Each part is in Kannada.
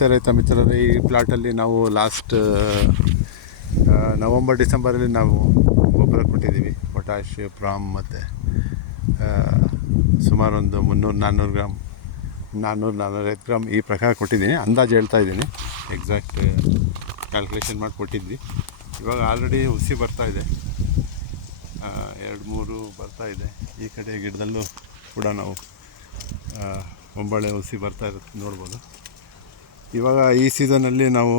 ನಮಸ್ತೆ ರೈತ ಮಿತ್ರರೇ. ಈ ಪ್ಲಾಟಲ್ಲಿ ನಾವು ಲಾಸ್ಟ್ ನವಂಬರ್ ಡಿಸೆಂಬರಲ್ಲಿ ನಾವು ಗೊಬ್ಬರ ಕೊಟ್ಟಿದ್ದೀವಿ. ಪೊಟ್ಯಾಶ್, ಪ್ರಾಮ್ ಮತ್ತು ಸುಮಾರು ಒಂದು 300-400 ಗ್ರಾಮ್, 400-450 ಗ್ರಾಮ್ ಈ ಪ್ರಕಾರ ಕೊಟ್ಟಿದ್ದೀನಿ. ಅಂದಾಜು ಹೇಳ್ತಾ ಇದ್ದೀನಿ, ಎಕ್ಸಾಕ್ಟ್ ಕ್ಯಾಲ್ಕುಲೇಷನ್ ಮಾಡಿ ಕೊಟ್ಟಿದ್ವಿ. ಇವಾಗ ಆಲ್ರೆಡಿ ಹುಸಿ ಬರ್ತಾಯಿದೆ, 2-3 ಬರ್ತಾಯಿದೆ. ಈ ಕಡೆ ಗಿಡದಲ್ಲೂ ಕೂಡ ನಾವು ಒಂಬಳೆ ಹುಸಿ ಬರ್ತಾ ಇರುತ್ತೆ ನೋಡ್ಬೋದು. ಇವಾಗ ಈ ಸೀಸನಲ್ಲಿ ನಾವು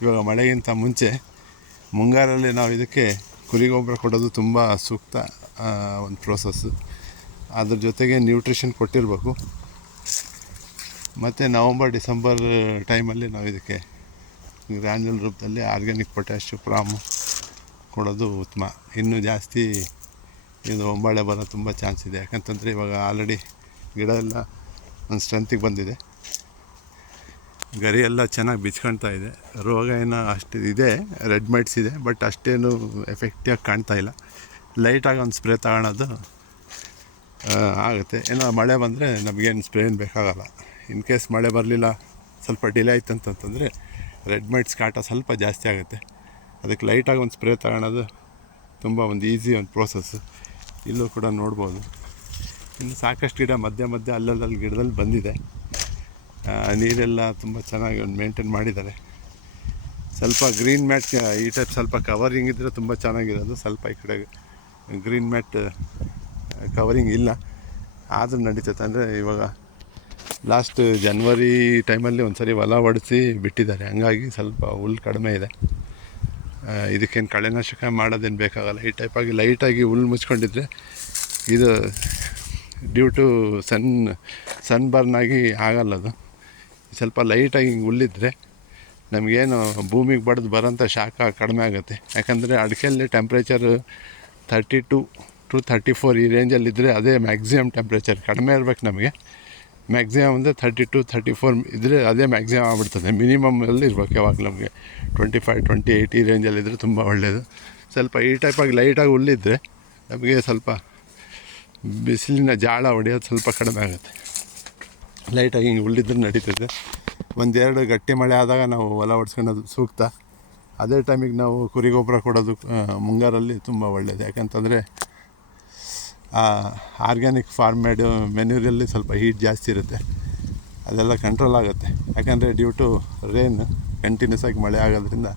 ಇವಾಗ ಮಳೆಗಿಂತ ಮುಂಚೆ ಮುಂಗಾರಲ್ಲಿ ನಾವು ಇದಕ್ಕೆ ಕುರಿ ಗೊಬ್ಬರ ಕೊಡೋದು ತುಂಬ ಸೂಕ್ತ ಒಂದು ಪ್ರೋಸೆಸ್ಸು. ಅದ್ರ ಜೊತೆಗೆ ನ್ಯೂಟ್ರಿಷನ್ ಕೊಟ್ಟಿರಬೇಕು. ಮತ್ತು ನವಂಬರ್ ಡಿಸೆಂಬರ್ ಟೈಮಲ್ಲಿ ನಾವು ಇದಕ್ಕೆ ಗ್ರ್ಯಾನ್ಯುಲ್ ರೂಪದಲ್ಲಿ ಆರ್ಗ್ಯಾನಿಕ್ ಪೊಟ್ಯಾಶು, ಪ್ರಾಮು ಕೊಡೋದು ಉತ್ತಮ. ಇನ್ನೂ ಜಾಸ್ತಿ ಇದು ಒಂಬಳೆ ಬರೋ ತುಂಬ ಚಾನ್ಸ್ ಇದೆ. ಯಾಕಂತಂದರೆ ಇವಾಗ ಆಲ್ರೆಡಿ ಗಿಡ ಎಲ್ಲ ಒಂದು ಸ್ಟ್ರೆಂತಿಗೆ ಬಂದಿದೆ, ಗರಿ ಎಲ್ಲ ಚೆನ್ನಾಗಿ ಬಿಚ್ಕೊಳ್ತಾ ಇದೆ. ರೋಗ ಏನೋ ಅಷ್ಟು ಇದೆ, ರೆಡ್ ಮೈಟ್ಸ್ ಇದೆ, ಬಟ್ ಅಷ್ಟೇನು ಎಫೆಕ್ಟಿವಾಗಿ ಕಾಣ್ತಾ ಇಲ್ಲ. ಲೈಟಾಗಿ ಒಂದು ಸ್ಪ್ರೇ ತಗೊಳೋದು ಆಗುತ್ತೆ. ಏನೋ ಮಳೆ ಬಂದರೆ ನಮಗೇನು ಸ್ಪ್ರೇ ಏನು ಬೇಕಾಗಲ್ಲ. ಇನ್ ಕೇಸ್ ಮಳೆ ಬರಲಿಲ್ಲ, ಸ್ವಲ್ಪ ಡಿಲೇ ಆಯ್ತು ಅಂತಂತಂದರೆ ರೆಡ್ ಮೈಟ್ಸ್ ಕಾಟ ಸ್ವಲ್ಪ ಜಾಸ್ತಿ ಆಗುತ್ತೆ. ಅದಕ್ಕೆ ಲೈಟಾಗಿ ಒಂದು ಸ್ಪ್ರೇ ತಗೊಳೋದು ತುಂಬ ಒಂದು ಈಸಿ ಒಂದು ಪ್ರೋಸೆಸ್ಸು. ಇಲ್ಲೂ ಕೂಡ ನೋಡ್ಬೋದು, ಇನ್ನು ಸಾಕಷ್ಟು ಗಿಡ ಮಧ್ಯೆ ಅಲ್ಲಲ್ಲಿ ಗಿಡದಲ್ಲಿ ಬಂದಿದೆ. ನೀರೆಲ್ಲ ತುಂಬ ಚೆನ್ನಾಗಿ ಒಂದು ಮೇಂಟೈನ್ ಮಾಡಿದ್ದಾರೆ. ಸ್ವಲ್ಪ ಗ್ರೀನ್ ಮ್ಯಾಟ್ ಈ ಟೈಪ್ ಸ್ವಲ್ಪ ಕವರಿಂಗ್ ಇದ್ದರೆ ತುಂಬ ಚೆನ್ನಾಗಿರೋದು. ಸ್ವಲ್ಪ ಈ ಕಡೆ ಗ್ರೀನ್ ಮ್ಯಾಟ್ ಕವರಿಂಗ್ ಇಲ್ಲ, ಆದರೂ ನಡೀತೈತೆ. ಅಂದರೆ ಇವಾಗ ಲಾಸ್ಟ್ ಜನವರಿ ಟೈಮಲ್ಲಿ ಒಂದು ಸರಿ ಹೊಲ ಹೊಡೆಸಿ ಬಿಟ್ಟಿದ್ದಾರೆ, ಹಂಗಾಗಿ ಸ್ವಲ್ಪ ಹುಲ್ಲು ಕಡಿಮೆ ಇದೆ. ಇದಕ್ಕೇನು ಕಳೆನಾಶಕ ಮಾಡೋದೇನು ಬೇಕಾಗಲ್ಲ. ಈ ಟೈಪಾಗಿ ಲೈಟಾಗಿ ಹುಲ್ಲು ಮುಚ್ಕೊಂಡಿದ್ರೆ ಇದು ಡ್ಯೂ ಟು ಸನ್ ಬರ್ನ್ ಆಗಿ ಆಗಲ್ಲದು. ಸ್ವಲ್ಪ ಲೈಟಾಗಿ ಹಿಂಗೆ ಹುಲ್ಲಿದ್ರೆ ನಮಗೇನು ಭೂಮಿಗೆ ಬಡ್ದು ಬರೋಂಥ ಶಾಖ ಕಡಿಮೆ ಆಗುತ್ತೆ. ಯಾಕಂದರೆ ಅಡಿಕೆಯಲ್ಲಿ ಟೆಂಪ್ರೇಚರ್ 32 to 34 ಈ ರೇಂಜಲ್ಲಿದ್ದರೆ ಅದೇ ಮ್ಯಾಕ್ಸಿಮಮ್ ಟೆಂಪ್ರೇಚರ್. ಕಡಿಮೆ ಇರಬೇಕು ನಮಗೆ. ಮ್ಯಾಕ್ಸಿಮಮ್ ಅಂದರೆ 32-34 ಇದ್ದರೆ ಅದೇ ಮ್ಯಾಕ್ಸಿಮಮ್ ಆಗಿಬಿಡ್ತದೆ. ಮಿನಿಮಮಲ್ಲಿ ಇರ್ಬೇಕು ಯಾವಾಗ ನಮಗೆ 25-28 ಈ ರೇಂಜಲ್ಲಿದ್ದರೆ ತುಂಬ ಒಳ್ಳೆಯದು. ಸ್ವಲ್ಪ ಈ ಟೈಪಾಗಿ ಲೈಟಾಗಿ ಹುಲ್ಲಿದ್ರೆ ನಮಗೆ ಸ್ವಲ್ಪ ಬಿಸಿಲಿನ ಜಾಳ ಹೊಡೆಯೋದು ಸ್ವಲ್ಪ ಕಡಿಮೆ ಆಗುತ್ತೆ. ಲೈಟಾಗಿ ಹಿಂಗೆ ಹುಲ್ಲಿದ್ರೆ ನಡೀತದೆ. 1-2 ಗಟ್ಟಿ ಮಳೆ ಆದಾಗ ನಾವು ಹೊಲ ಹೊಡ್ಸ್ಕೊಳ್ಳೋದು ಸೂಕ್ತ. ಅದೇ ಟೈಮಿಗೆ ನಾವು ಕುರಿ ಗೊಬ್ಬರ ಕೊಡೋದು ಮುಂಗಾರಲ್ಲಿ ತುಂಬ ಒಳ್ಳೆಯದು. ಯಾಕಂತಂದರೆ ಆರ್ಗ್ಯಾನಿಕ್ ಫಾರ್ಮೇಡ್ ಮೆನ್ಯೂರಲ್ಲಿ ಸ್ವಲ್ಪ ಹೀಟ್ ಜಾಸ್ತಿ ಇರುತ್ತೆ, ಅದೆಲ್ಲ ಕಂಟ್ರೋಲ್ ಆಗುತ್ತೆ. ಯಾಕಂದರೆ ಡ್ಯೂ ಟು ರೇನ್ ಕಂಟಿನ್ಯೂಸ್ ಆಗಿ ಮಳೆ ಆಗೋದ್ರಿಂದ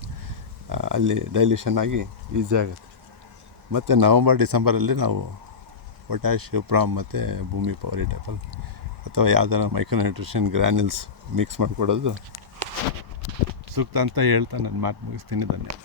ಅಲ್ಲಿ ಡೈಲ್ಯೂಷನ್ ಆಗಿ ಈಸಿ ಆಗುತ್ತೆ. ಮತ್ತು ನವಂಬರ್ ಡಿಸೆಂಬರಲ್ಲಿ ನಾವು ಪೊಟ್ಯಾಶ್, ಪ್ರಾಮ್ ಮತ್ತು ಭೂಮಿ ಪವರ್ ಈ ಟೈಪಲ್ಲಿ ಅಥವಾ ಯಾವ್ದಾರ ಮೈಕ್ರೋ ನ್ಯೂಟ್ರಿಷನ್ ಗ್ರ್ಯಾನ್ಯುಲ್ಸ್ ಮಿಕ್ಸ್ ಮಾಡಿಕೊಡೋದು ಸೂಕ್ತ ಅಂತ ಹೇಳ್ತಾ ನನ್ನ ಮಾತು ಮುಗಿಸ್ತೀನಿ. ಧನ್ಯವಾದ.